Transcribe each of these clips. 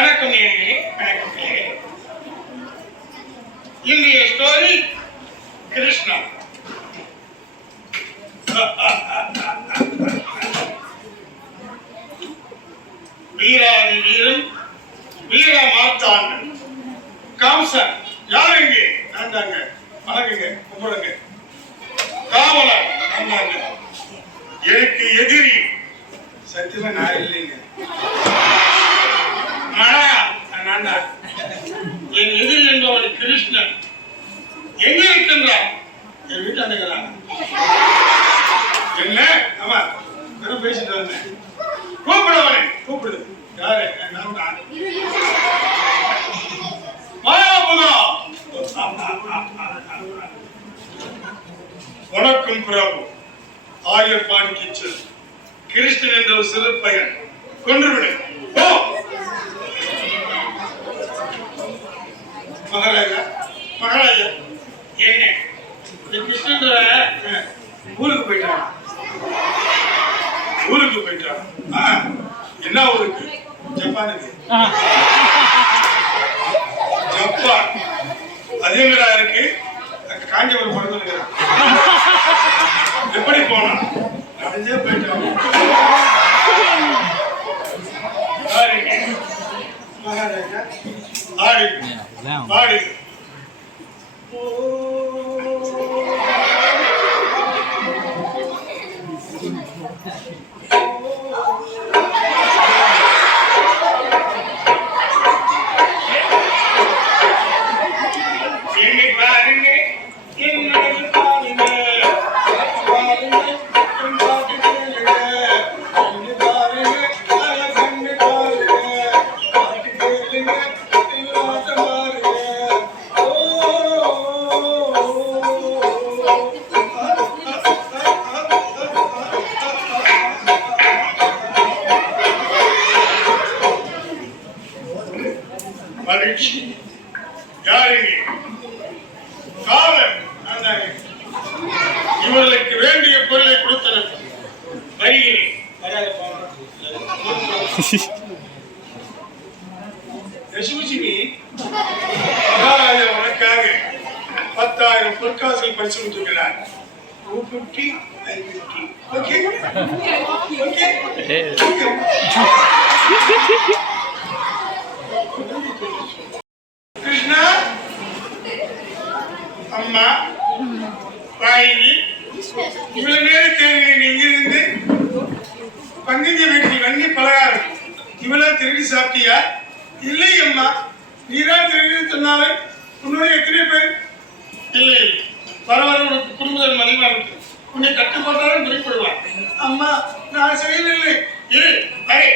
வணக்கம் நேயர்களே, வணக்கம் நேயர்களே. இன்றைய ஸ்டோரி கிருஷ்ணா. வீராதி வீரன் வீர மார்த்தாண்டன் காம்சன். யாருங்க? நான் தாங்க. வணக்கங்க, கும்பிடுங்க. காவலர் நான் தாங்க. எனக்கு எதிரி சத்தியமா நான் இல்லைங்க. நான் தான். என் எதிரி என்பவன் கிருஷ்ணன். எங்க இருக்கின்றான்? என் வீட்டு அணுகிறான். என்ன? ஆமா, வெறும் பேசிட்டு வந்தேன். கூப்பிடுவனே, கூப்பிடு. யாரு? நான் தான். வணக்கம் பிரபு. ஆயர்பாடிக்கு செல். கிருஷ்ணன் என்ற ஒரு சிறு பையன் கொன்றுவிடு. மகாராஜா, மகாராஜா, என்ன கிருஷ்ணன் ஊருக்கு போயிட்டான். ஊருக்கு போயிட்டான். என்ன ஊருக்கு? ஜப்பானுக்கு. ஜப்பான் அது எங்கடா இருக்கு? காஞ்சிபுரம் படத்துல எப்படி போனான்? நடந்தே போயிட்டான். மகாராஜா ஆடி ஆடி இவர்களுக்கு வேண்டிய பொருளை கொடுத்தனர். மகாராஜா உனக்காக 10,000 பொற்காசுகள் பரிசு கொடுத்திருக்கிறார். கிருஷ்ணா, அம்மா, வாயினி, இவ்வளவு நேரம் தேவையில்லை. இங்கிருந்து பங்கஜ வீட்டில் வண்டி பலகாரம் இவ்வளவு திருடி சாப்பிட்டியா? இல்லை அம்மா, நீதான் திருடி சொன்னாலே. உன்னுடைய எத்தனை பேர்? இல்லை, பரவாயில்ல, உனக்கு குடும்பத்தில் மதிமா இருக்கு. உன்னை கட்டுப்பட்டாலும் குறிப்பிடுவான். அம்மா, நான் செய்யவில்லை. இரு அரே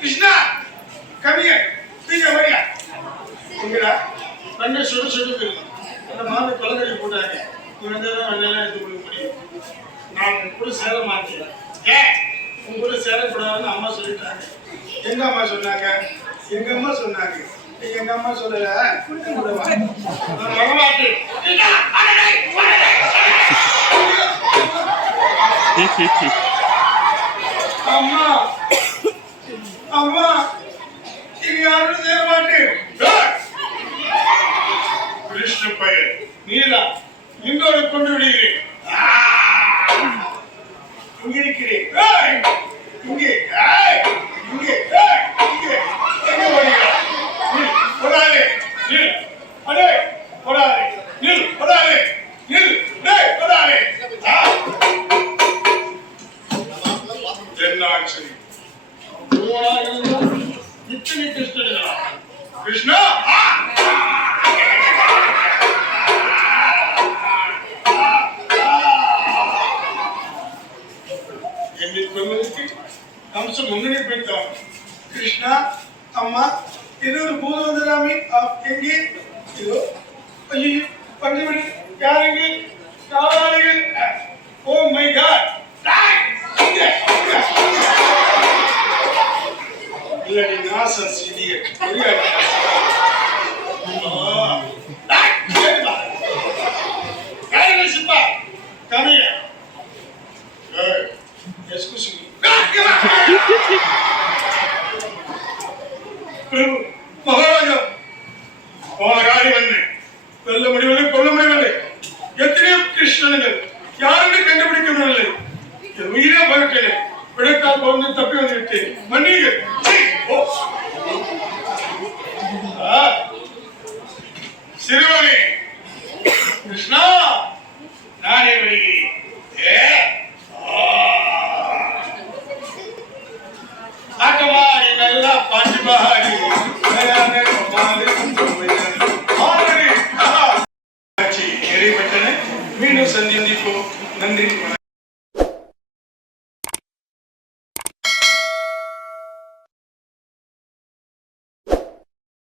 கிருஷ்ணா, கவிய நீங்க வரியா? எங்கடா ரெண்டு சுடு சுடுக்கு அந்த மாமி கொலக்கடி போட்டாங்க. நீ வந்ததான் வெண்ணெல்லாம் எடுத்து கொடுக்க முடியும். நான் உங்க கூட சேர மாட்டேன். ஏன் உங்க கூட சேரக்கூடாதுன்னு அம்மா சொல்லிட்டாங்க. எங்க அம்மா சொன்னாங்க? எங்க அம்மா சொன்னாங்க. எங்க அம்மா சொல்லல. நான் வரமாட்டேன். அம்மா, அம்மா, இங்க யாரும் சேர மாட்டேன். கிருஷ்ண பையன் நீலா இன்னொரு கொண்டு விடுகிறேன். இங்க இருக்கிறேன். இங்கே இங்கே இங்கே எங்க போறீங்க? போடாதே, நில். அடே போடாதே, நில். போடாதே, நில். டேய் போடாதே. என்ன ஆச்சு? இத்தனை கிருஷ்ணா, கிருஷ்ணா கம்சன் முன்னணி போயிட்டான். கிருஷ்ணா, அம்மா, இது ஒரு பூதவந்தராமி எங்கே? இதோ. ஐயோ, பஞ்சமணி யாருங்க? காவலாளிகள். Oh my god. இல்லடி நாசஸ் idiot. Come here. Excuse me. Prabhu Maharaja போராடி வந்தேன். வெல்ல முடியவில்லை, கொல்ல முடியவில்லை. எத்தனையோ கிருஷ்ணன்கள் யாருன்னு கண்டுபிடிக்க முடியவில்லை. என் உயிரே போயிட்டேன். விடக்கால் போந்து தப்பி வந்து விட்டேன். மன்னிகள்